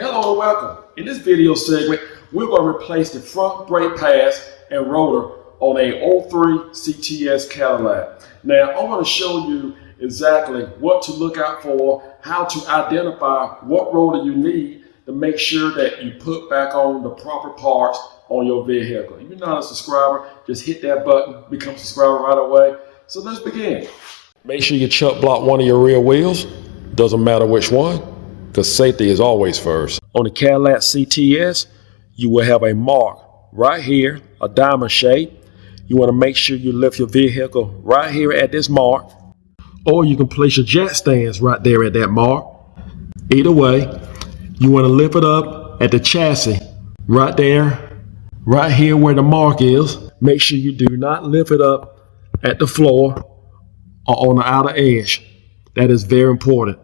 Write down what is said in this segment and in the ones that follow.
Hello and welcome. In this video segment, we're going to replace the front brake pads and rotor on a 03 CTS Cadillac. Now, I'm going to show you exactly what to look out for, how to identify what rotor you need to make sure that you put back on the proper parts on your vehicle. If you're not a subscriber, just hit that button, become a subscriber right away. So let's begin. Make sure you chuck block one of your rear wheels. Doesn't matter which one, because safety is always first. On the Cadillac CTS, you will have a mark right here, a diamond shape. You want to make sure you lift your vehicle right here at this mark, or you can place your jack stands right there at that mark. Either way, you want to lift it up at the chassis right there, right here where the mark is. Make sure you do not lift it up at the floor or on the outer edge. That is very important.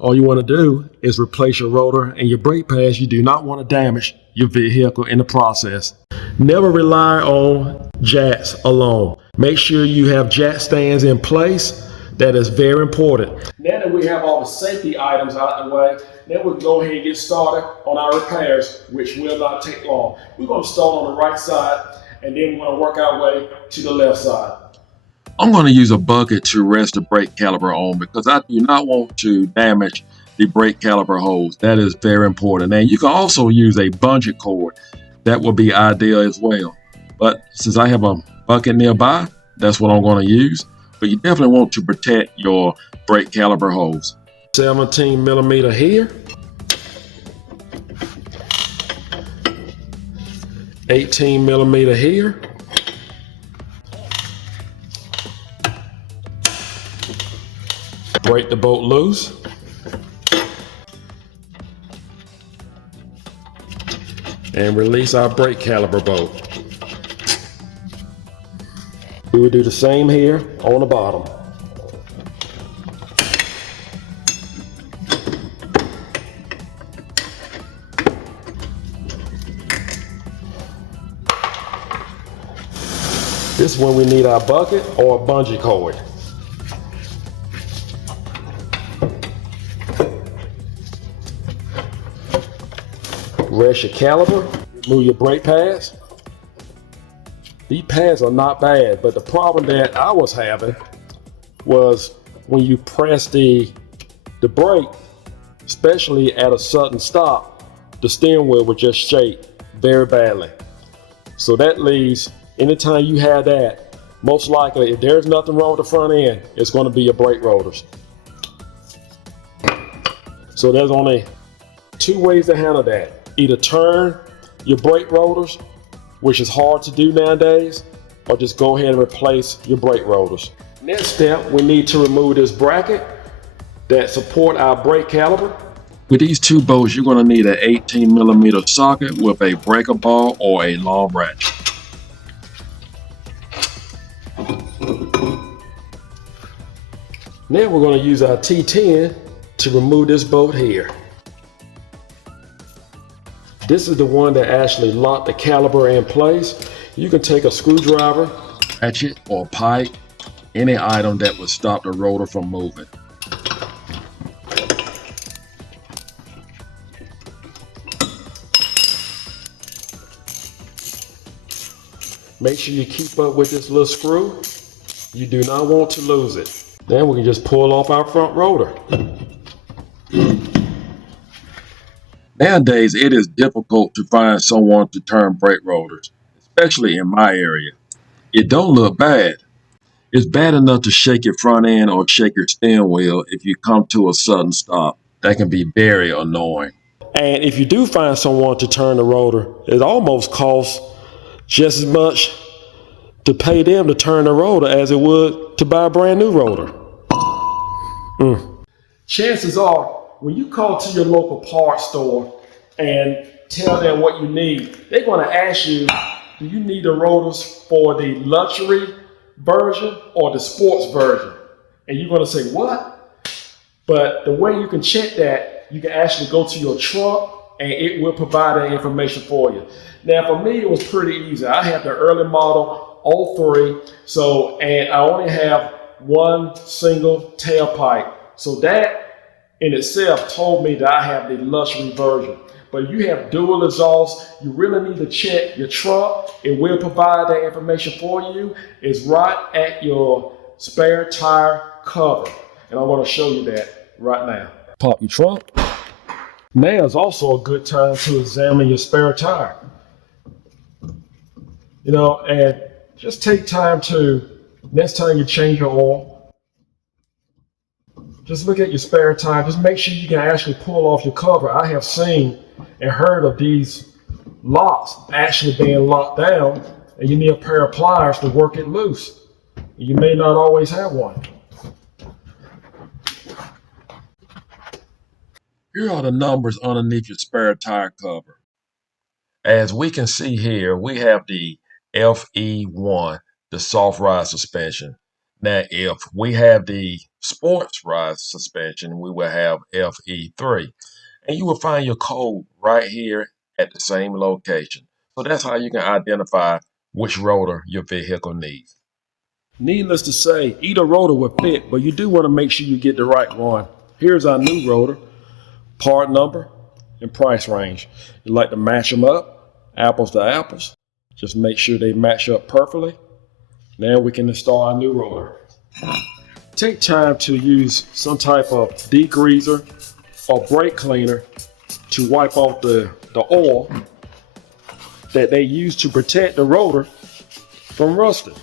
All you want to do is replace your rotor and your brake pads. You do not want to damage your vehicle in the process. Never rely on jacks alone. Make sure you have jack stands in place. That is very important. Now that we have all the safety items out of the way, then we'll go ahead and get started on our repairs, which will not take long. We're going to start on the right side, and then we're going to work our way to the left side. I'm going to use a bucket to rest the brake caliper on because I do not want to damage the brake caliper hose. That is very important. And you can also use a bungee cord. That will be ideal as well. But since I have a bucket nearby, that's what I'm going to use. But you definitely want to protect your brake caliper hose. 17 millimeter here. 18 millimeter here. Break the bolt loose. And release our brake caliper bolt. We will do the same here on the bottom. This is when we need our bucket or a bungee cord. Rest your caliper, remove your brake pads. These pads are not bad, but the problem that I was having was when you press the brake, especially at a sudden stop, the steering wheel would just shake very badly. So that leaves, anytime you have that, most likely if there's nothing wrong with the front end, it's going to be your brake rotors. So there's only two ways to handle that. Either turn your brake rotors, which is hard to do nowadays, or just go ahead and replace your brake rotors. Next step, we need to remove this bracket that support our brake caliper. With these two bolts, you're going to need an 18 millimeter socket with a breaker bar or a long ratchet. Now we're going to use our T10 to remove this bolt here. This is the one that actually locked the caliper in place. You can take a screwdriver, Ratchet or pipe, any item that would stop the rotor from moving. Make sure you keep up with this little screw. You do not want to lose it. Then we can just pull off our front rotor. Nowadays, it is difficult to find someone to turn brake rotors, especially in my area. It don't look bad. It's bad enough to shake your front end or shake your steering wheel if you come to a sudden stop. That can be very annoying. And if you do find someone to turn the rotor, it almost costs just as much to pay them to turn the rotor as it would to buy a brand new rotor. Chances are, when you call to your local parts store and tell them what you need, they're going to ask you, do you need the rotors for the luxury version or the sports version? And you're going to say, what? But the way you can check that, you can actually go to your trunk and it will provide that information for you. Now, for me, it was pretty easy. I have the early model 03, and I only have one single tailpipe. So that in itself told me that I have the luxury version. But if you have dual exhaust, you really need to check your trunk. It will provide that information for you. It's right at your spare tire cover. And I want to show you that right now. Pop your trunk. Now is also a good time to examine your spare tire. And just take time to, next time you change your oil, just look at your spare tire. Just make sure you can actually pull off your cover. I have seen and heard of these locks actually being locked down, and you need a pair of pliers to work it loose. You may not always have one. Here are the numbers underneath your spare tire cover. As we can see here, we have the FE1, the soft ride suspension. Now, if we have the sports ride suspension, we will have FE3. And you will find your code right here at the same location. So that's how you can identify which rotor your vehicle needs. Needless to say, either rotor will fit, but you do want to make sure you get the right one. Here's our new rotor, part number and price range. You like to match them up, apples to apples. Just make sure they match up perfectly. Now we can install our new rotor. Take time to use some type of degreaser or brake cleaner to wipe off the oil that they use to protect the rotor from rusting.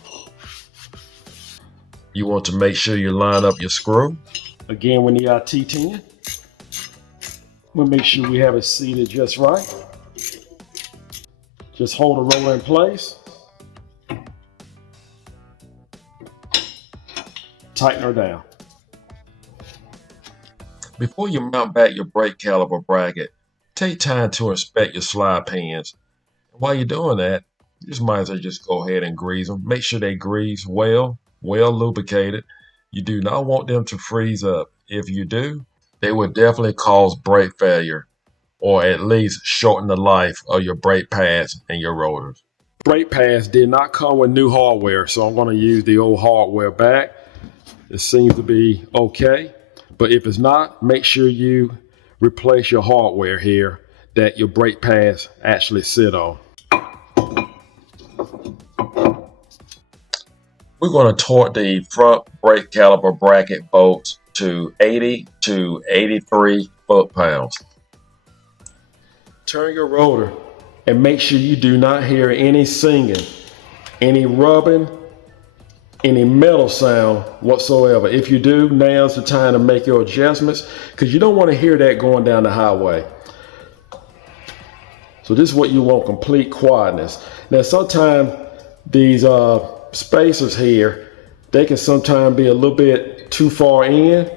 You want to make sure you line up your screw. Again, we need our T10. We'll make sure we have it seated just right. Just hold the roller in place. Tighten her down. Before you mount back your brake caliper bracket, take time to inspect your slide pins. While you're doing that, you just might as well just go ahead and grease them. Make sure they grease well lubricated. You do not want them to freeze up. If you do, they will definitely cause brake failure, or at least shorten the life of your brake pads and your rotors. Brake pads did not come with new hardware, so I'm going to use the old hardware back. It seems to be okay, but if it's not, make sure you replace your hardware here that your brake pads actually sit on. We're going to torque the front brake caliper bracket bolts to 80 to 83 foot-pounds. Turn your rotor and make sure you do not hear any singing, any rubbing, any metal sound whatsoever. If you do, now's the time to make your adjustments, because you don't want to hear that going down the highway. So this is what you want, complete quietness. Now sometimes these spacers here, they can sometimes be a little bit too far in,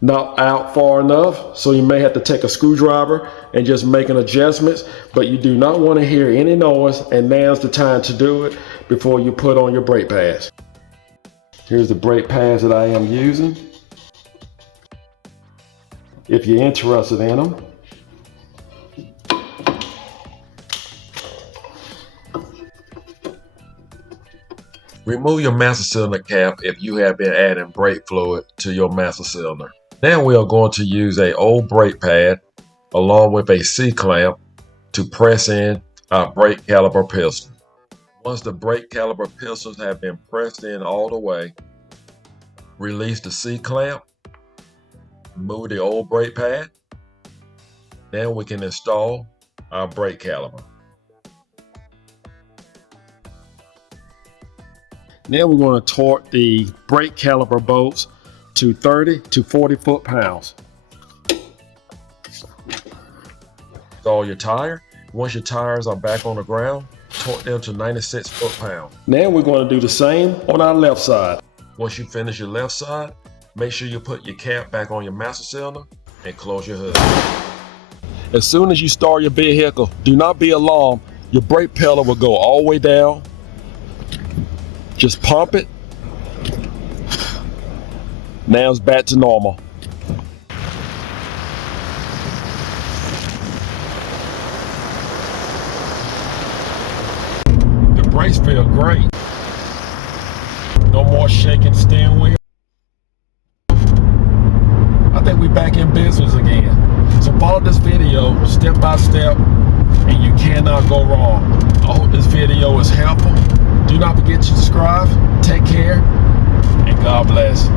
not out far enough, so you may have to take a screwdriver and just make an adjustments, but you do not want to hear any noise, and now's the time to do it before you put on your brake pads. Here's the brake pads that I am using. If you're interested in them. Remove your master cylinder cap if you have been adding brake fluid to your master cylinder. Now we are going to use an old brake pad along with a C-clamp to press in our brake caliper piston. Once the brake caliper pistons have been pressed in all the way, release the C-clamp, remove the old brake pad. Now we can install our brake caliper. Now we're going to torque the brake caliper bolts to 30 to 40 foot-pounds. Install your tire. Once your tires are back on the ground, torque them to 96 foot-pounds. Now we're going to do the same on our left side. Once you finish your left side, make sure you put your cap back on your master cylinder and close your hood. As soon as you start your vehicle, do not be alarmed. Your brake pedal will go all the way down. Just pump it. Now it's back to normal. The brakes feel great. No more shaking steering wheel. I think video step by step, and you cannot go wrong. I hope this video is helpful. Do not forget to subscribe. Take care, and God bless.